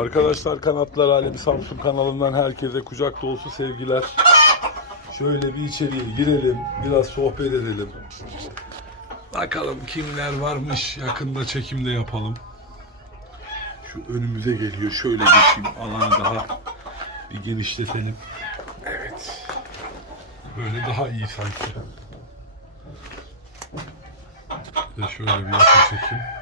Arkadaşlar Kanatlar Alemi Samsun kanalından herkese kucak dolusu sevgiler. Şöyle bir içeriye girelim, biraz sohbet edelim. Bakalım kimler varmış, yakında çekimde yapalım. Şu önümüze geliyor, şöyle geçeyim, alanı daha bir genişletelim. Evet. Böyle daha iyi sanki. De şöyle bir yakın çekim.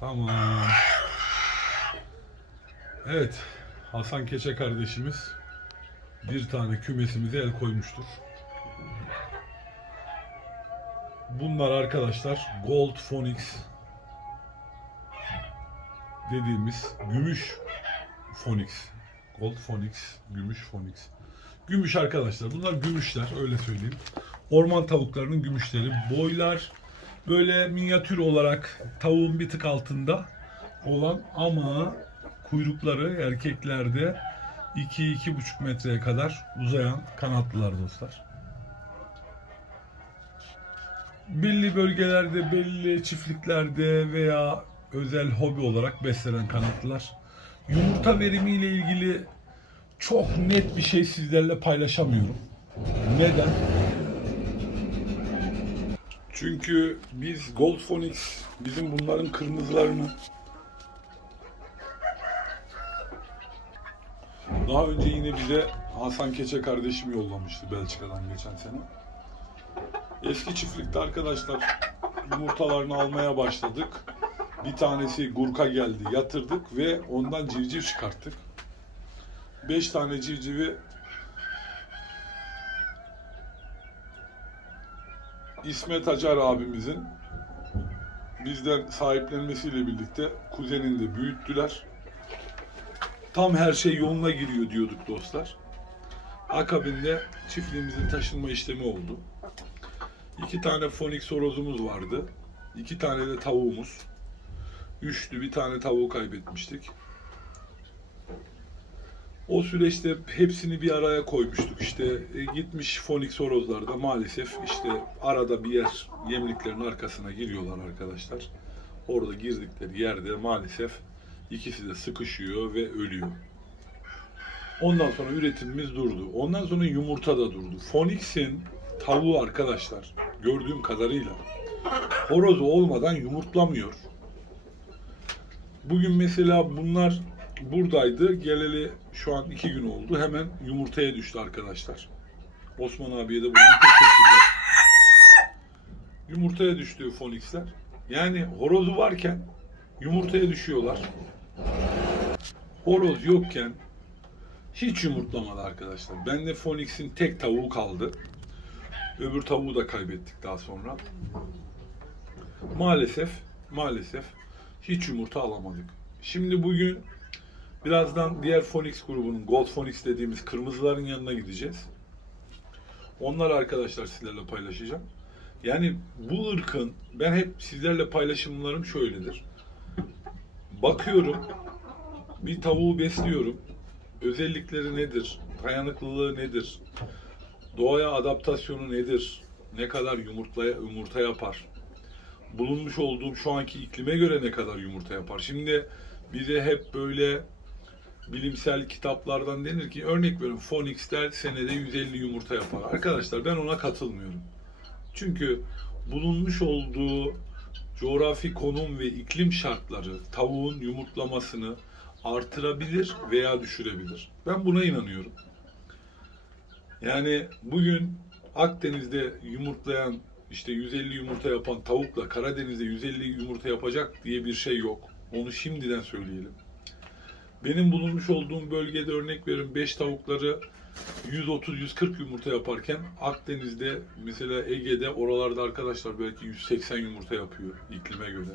Tamam. Evet. Hasan Keçe kardeşimiz bir tane kümesimize el koymuştur. Bunlar arkadaşlar Gold Phoenix dediğimiz gümüş Phoenix. Gold Phoenix, gümüş Phoenix. Gümüş arkadaşlar. Bunlar gümüşler öyle söyleyeyim. Orman tavuklarının gümüşleri. Boylar böyle minyatür olarak tavuğun bir tık altında olan ama kuyrukları erkeklerde 2-2,5 metreye kadar uzayan kanatlılar dostlar. Belli bölgelerde, belli çiftliklerde veya özel hobi olarak beslenen kanatlılar. Yumurta verimiyle ilgili çok net bir şey sizlerle paylaşamıyorum. Neden? Çünkü biz Gold Phoenix bizim bunların kırmızılarını daha önce yine bize Hasan Keçe kardeşim yollamıştı Belçika'dan geçen sene. Eski çiftlikte arkadaşlar yumurtalarını almaya başladık. Bir tanesi Gurka geldi yatırdık ve ondan civciv çıkarttık. 5 tane civcivi İsmet Acar abimizin bizden sahiplenmesiyle birlikte kuzenini de büyüttüler. Tam her şey yoluna giriyor diyorduk dostlar. Akabinde çiftliğimizin taşınma işlemi oldu. İki tane Phoenix horozumuz vardı. İki tane de tavuğumuz. Üçlü bir tane tavuğu kaybetmiştik. O süreçte hepsini bir araya koymuştuk. İşte e, gitmiş Phoenix horozlarda maalesef işte arada bir yer yemliklerin arkasına giriyorlar arkadaşlar. Orada girdikleri yerde maalesef ikisi de sıkışıyor ve ölüyor. Ondan sonra üretimimiz durdu. Ondan sonra yumurta da durdu. Phoenix'in tavuğu arkadaşlar gördüğüm kadarıyla horozu olmadan yumurtlamıyor. Bugün mesela bunlar buradaydı. Geleli şu an iki gün oldu. Hemen yumurtaya düştü arkadaşlar. Osman abiye de buradan teşekkürler. Yumurtaya düştü Phoenix'ler. Yani horozu varken yumurtaya düşüyorlar. Horoz yokken hiç yumurtlamadı arkadaşlar. Bende Phoenix'in tek tavuğu kaldı. Öbür tavuğu da kaybettik daha sonra. Maalesef, maalesef hiç yumurta alamadık. Şimdi bugün birazdan diğer Phoenix grubunun, Gold Phoenix dediğimiz kırmızıların yanına gideceğiz. Onları arkadaşlar sizlerle paylaşacağım. Yani bu ırkın, ben hep sizlerle paylaşımlarım şöyledir. Bakıyorum, bir tavuğu besliyorum. Özellikleri nedir? Dayanıklılığı nedir? Doğaya adaptasyonu nedir? Ne kadar yumurta, yumurta yapar? Bulunmuş olduğum şu anki iklime göre ne kadar yumurta yapar? Şimdi bize hep böyle bilimsel kitaplardan denir ki örnek veriyorum Phoenix'ler senede 150 yumurta yapar. Arkadaşlar ben ona katılmıyorum. Çünkü bulunmuş olduğu coğrafi konum ve iklim şartları tavuğun yumurtlamasını artırabilir veya düşürebilir. Ben buna inanıyorum. Yani bugün Akdeniz'de yumurtlayan işte 150 yumurta yapan tavukla Karadeniz'de 150 yumurta yapacak diye bir şey yok. Onu şimdiden söyleyelim. Benim bulunmuş olduğum bölgede örnek veriyorum 5 tavukları 130-140 yumurta yaparken Akdeniz'de mesela Ege'de oralarda arkadaşlar belki 180 yumurta yapıyor iklime göre.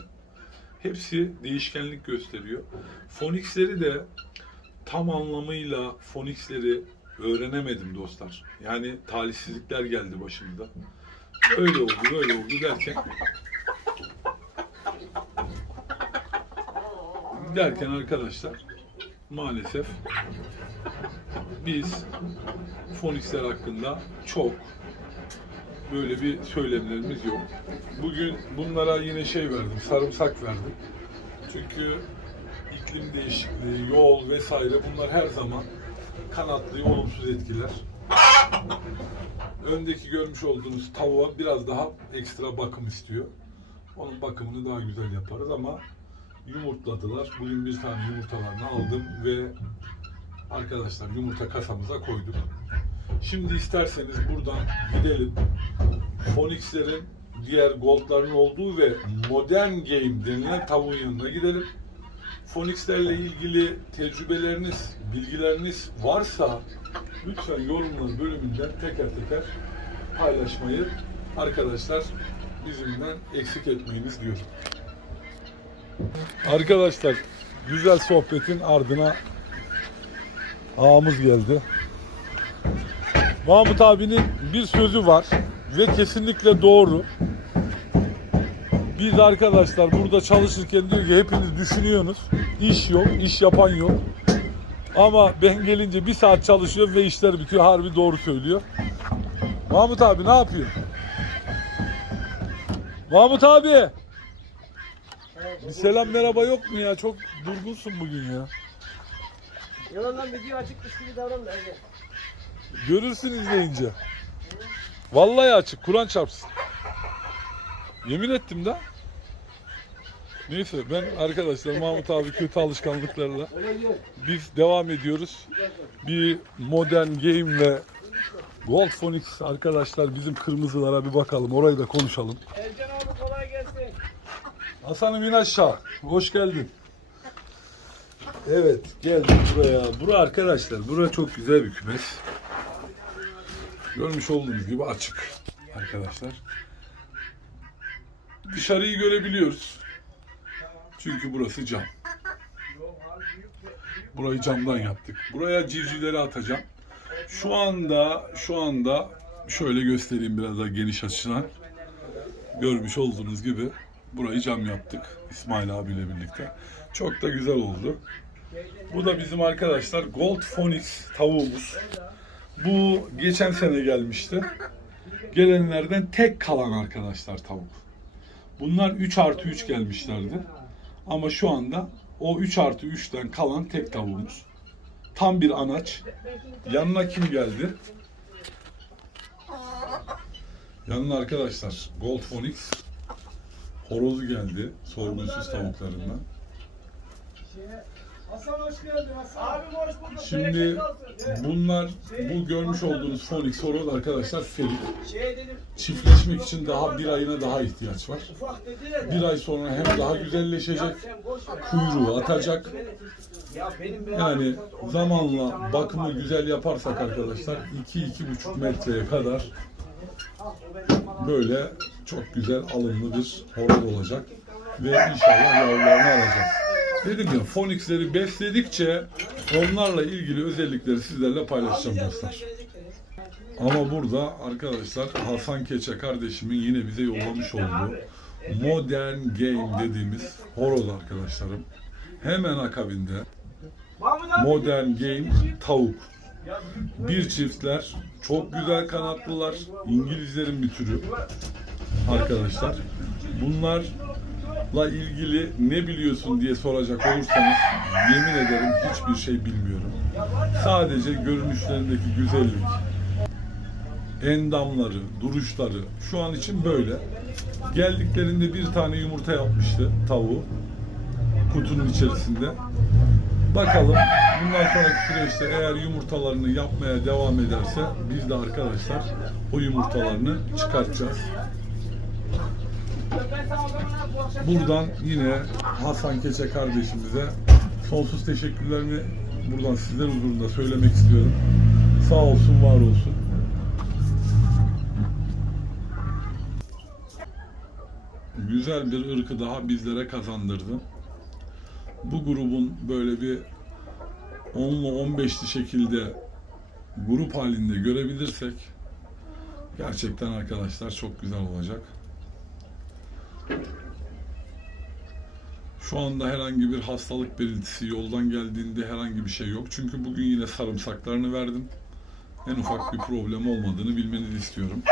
Hepsi değişkenlik gösteriyor. Phoenix'leri de tam anlamıyla Phoenix'leri öğrenemedim dostlar. Yani talihsizlikler geldi başımda. Öyle oldu, böyle oldu derken derken arkadaşlar maalesef biz Phoenix'ler hakkında çok böyle bir söylemlerimiz yok. Bugün bunlara yine şey verdim, sarımsak verdim. Çünkü iklim değişikliği, yol vesaire bunlar her zaman kanatlıyı olumsuz etkiler. Öndeki görmüş olduğunuz tavuğa biraz daha ekstra bakım istiyor. Onun bakımını daha güzel yaparız ama yumurtladılar. Bugün bir tane yumurtalarını aldım ve arkadaşlar yumurta kasamıza koyduk. Şimdi isterseniz buradan gidelim. Phoenix'lerin diğer goldların olduğu ve modern game denilen tavuğun yanına gidelim. Phoenix'lerle ilgili tecrübeleriniz, bilgileriniz varsa lütfen yorumlar bölümünden teker teker paylaşmayı arkadaşlar bizimden eksik etmeyiniz diyorum. Arkadaşlar güzel sohbetin ardına ağamız geldi. Mahmut abinin bir sözü var ve kesinlikle doğru. Biz arkadaşlar burada çalışırken diyor ki hepiniz düşünüyorsunuz. İş yok, iş yapan yok. Ama ben gelince bir saat çalışıyor ve işler bitiyor. Harbi doğru söylüyor. Mahmut abi ne yapıyor? Mahmut abi. Bir selam merhaba yok mu ya? Çok durgunsun bugün ya. Yalandan video açıkmış gibi davranma Ege. Görürsün izleyince. Vallahi açık. Kur'an çarpsın. Yemin ettim de. Neyse ben arkadaşlar Mahmut abi kötü alışkanlıklarla biz devam ediyoruz. Bir modern game ve Gold Phoenix arkadaşlar bizim kırmızılara bir bakalım. Orayı da konuşalım. Ercan abi. Hasan'ım in aşağı. Hoş geldin. Evet geldik buraya. Bura arkadaşlar. Bura çok güzel bir kümes. Görmüş olduğunuz gibi açık arkadaşlar. Dışarıyı görebiliyoruz. Çünkü burası cam. Burayı camdan yaptık. Buraya civcivleri atacağım. Şu anda şu anda şöyle göstereyim biraz daha geniş açıdan. Görmüş olduğunuz gibi burayı cam yaptık İsmail abiyle birlikte. Çok da güzel oldu. Bu da bizim arkadaşlar Gold Phoenix tavuğumuz. Bu geçen sene gelmişti. Gelenlerden tek kalan arkadaşlar tavuk. Bunlar 3 artı 3 gelmişlerdi. Ama şu anda o 3 artı 3'ten kalan tek tavuğumuz. Tam bir anaç. Yanına kim geldi? Yanına arkadaşlar Gold Phoenix horozu geldi sorgunsuz tavuklarından. Şimdi bunlar bu görmüş olduğunuz Phoenix horoz arkadaşlar ferik. Çiftleşmek için daha bir ayına daha ihtiyaç var. Bir ay sonra hem daha güzelleşecek, kuyruğu atacak. Yani zamanla bakımı güzel yaparsak arkadaşlar 2-2,5 metreye kadar böyle çok güzel alımlı bir horoz olacak. Ve inşallah yavrularını alacağız. Dedim ya Phoenix'leri besledikçe onlarla ilgili özellikleri sizlerle paylaşacağım dostlar. Ama burada arkadaşlar Hasan Keçe kardeşimin yine bize yollamış olduğu Modern Game dediğimiz horoz arkadaşlarım. Hemen akabinde. Modern Game tavuk. Bir çiftler, çok güzel kanatlılar, İngilizlerin bir türü arkadaşlar. Bunlarla ilgili ne biliyorsun diye soracak olursanız yemin ederim hiçbir şey bilmiyorum. Sadece görünüşlerindeki güzellik, endamları, duruşları şu an için böyle. Geldiklerinde bir tane yumurta yapmıştı tavuğu kutunun içerisinde. Bakalım bundan sonraki süreçte eğer yumurtalarını yapmaya devam ederse biz de arkadaşlar o yumurtalarını çıkartacağız. Ben sana o zaman bu akşam Buradan yine Hasan Keçe kardeşimize sonsuz teşekkürlerimi buradan sizler huzurunda söylemek istiyorum. Sağ olsun, var olsun. Güzel bir ırkı daha bizlere kazandırdı. Bu grubun böyle bir 10'lu 15'li şekilde grup halinde görebilirsek gerçekten arkadaşlar çok güzel olacak. Şu anda herhangi bir hastalık belirtisi yoldan geldiğinde herhangi bir şey yok. Çünkü bugün yine sarımsaklarını verdim. En ufak bir problem olmadığını bilmenizi istiyorum.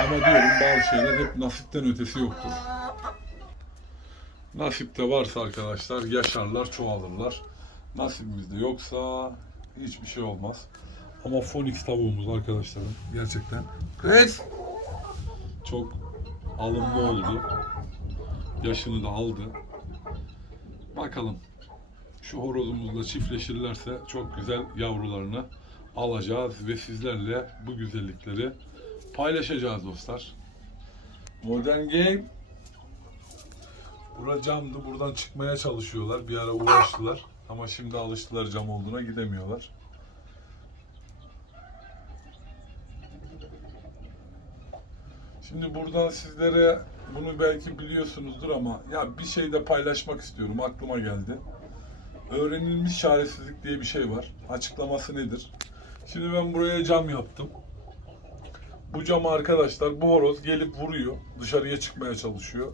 Ama diyorum bazı şeyler hep nasipten ötesi yoktur. Nasipte varsa arkadaşlar yaşarlar, çoğalırlar. Nasibimizde yoksa hiçbir şey olmaz. Ama Phoenix tavuğumuz arkadaşlarım gerçekten Kız! çok alımlı oldu. Yaşını da aldı. Bakalım şu horozumuzla çiftleşirlerse çok güzel yavrularını alacağız ve sizlerle bu güzellikleri paylaşacağız dostlar. Modern Game Bura camdı. Buradan çıkmaya çalışıyorlar. Bir ara uğraştılar. Ama şimdi alıştılar cam olduğuna gidemiyorlar. Şimdi buradan sizlere bunu belki biliyorsunuzdur ama ya bir şey de paylaşmak istiyorum. Aklıma geldi. Öğrenilmiş çaresizlik diye bir şey var. Açıklaması nedir? Şimdi ben buraya cam yaptım. Bu camı arkadaşlar bu horoz gelip vuruyor. Dışarıya çıkmaya çalışıyor.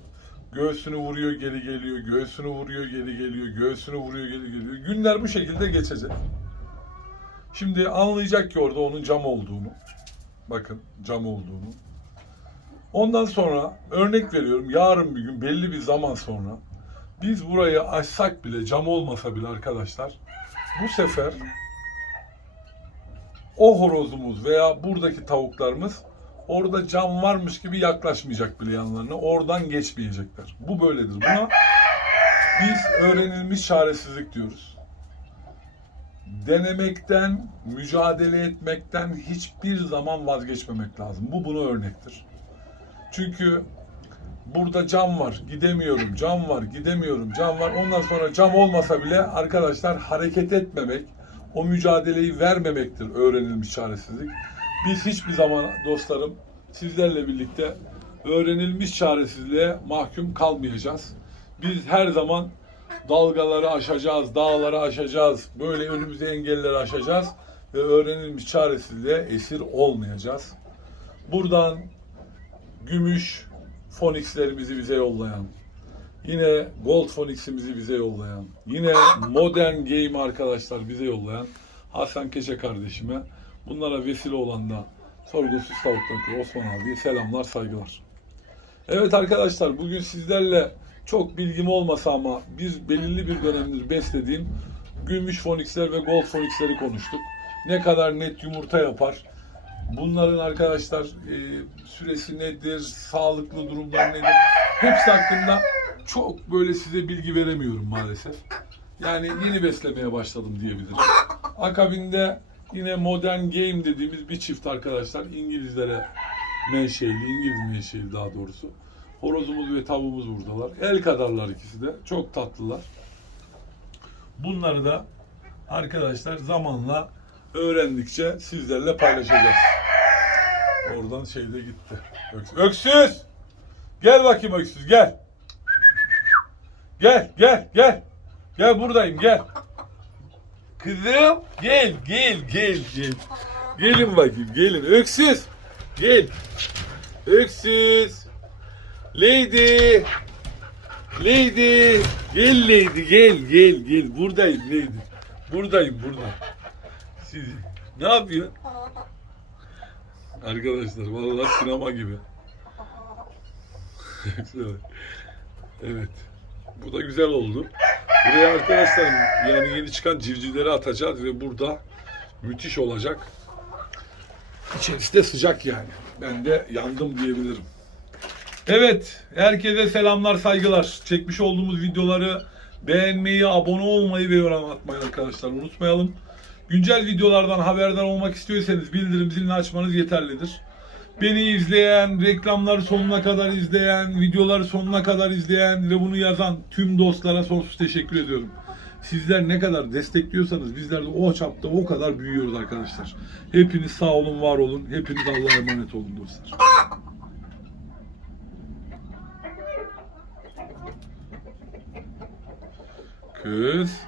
Göğsünü vuruyor geri geliyor. Göğsünü vuruyor geri geliyor. Göğsünü vuruyor geri geliyor. Günler bu şekilde geçecek. Şimdi anlayacak ki orada onun cam olduğunu. Bakın cam olduğunu. Ondan sonra örnek veriyorum yarın bir gün belli bir zaman sonra biz burayı açsak bile cam olmasa bile arkadaşlar bu sefer o horozumuz veya buradaki tavuklarımız orada cam varmış gibi yaklaşmayacak bile yanlarına. Oradan geçmeyecekler. Bu böyledir. Buna biz öğrenilmiş çaresizlik diyoruz. Denemekten, mücadele etmekten hiçbir zaman vazgeçmemek lazım. Bu buna örnektir. Çünkü burada cam var, gidemiyorum, cam var, gidemiyorum, cam var. Ondan sonra cam olmasa bile arkadaşlar hareket etmemek, o mücadeleyi vermemektir öğrenilmiş çaresizlik. Biz hiçbir zaman dostlarım sizlerle birlikte öğrenilmiş çaresizliğe mahkum kalmayacağız. Biz her zaman dalgaları aşacağız, dağları aşacağız, böyle önümüze engelleri aşacağız ve öğrenilmiş çaresizliğe esir olmayacağız. Buradan gümüş Phoenix'lerimizi bize yollayan, yine Gold Phoenix'imizi bize yollayan, yine Modern Game arkadaşlar bize yollayan Hasan Keçe kardeşime, bunlara vesile olan da Sorgusuz Tavuk'taki Osman abiye selamlar, saygılar. Evet arkadaşlar bugün sizlerle çok bilgim olmasa ama biz belirli bir dönemdir beslediğim gümüş Phoenix'ler ve Gold Phoenix'leri konuştuk. Ne kadar net yumurta yapar, Bunların arkadaşlar e, süresi nedir, sağlıklı durumlar nedir? Hepsi hakkında çok böyle size bilgi veremiyorum maalesef. Yani yeni beslemeye başladım diyebilirim. Akabinde yine modern game dediğimiz bir çift arkadaşlar İngilizlere menşeli, İngiliz menşeli daha doğrusu. Horozumuz ve tavuğumuz buradalar. El kadarlar ikisi de. Çok tatlılar. Bunları da arkadaşlar zamanla öğrendikçe sizlerle paylaşacağız. Oradan şey de gitti. Öksüz. Öksüz! Gel bakayım öksüz gel. Gel gel gel. Gel buradayım gel. Kızım gel gel gel gel. Gelin bakayım gelin. Öksüz. Gel. Öksüz. Lady. Lady. Gel Lady gel gel gel. Buradayım Lady. Buradayım burada. Siz ne yapıyorsun? Arkadaşlar vallahi sinema gibi. evet. Bu da güzel oldu. Buraya arkadaşlar yani yeni çıkan civcivleri atacağız ve burada müthiş olacak. İçerisi de sıcak yani. Ben de yandım diyebilirim. Evet, herkese selamlar, saygılar. Çekmiş olduğumuz videoları beğenmeyi, abone olmayı ve yorum atmayı arkadaşlar unutmayalım. Güncel videolardan haberdar olmak istiyorsanız bildirim zilini açmanız yeterlidir. Beni izleyen, reklamları sonuna kadar izleyen, videoları sonuna kadar izleyen ve bunu yazan tüm dostlara sonsuz teşekkür ediyorum. Sizler ne kadar destekliyorsanız bizler de o çapta o kadar büyüyoruz arkadaşlar. Hepiniz sağ olun, var olun. Hepiniz Allah'a emanet olun dostlar. Kız.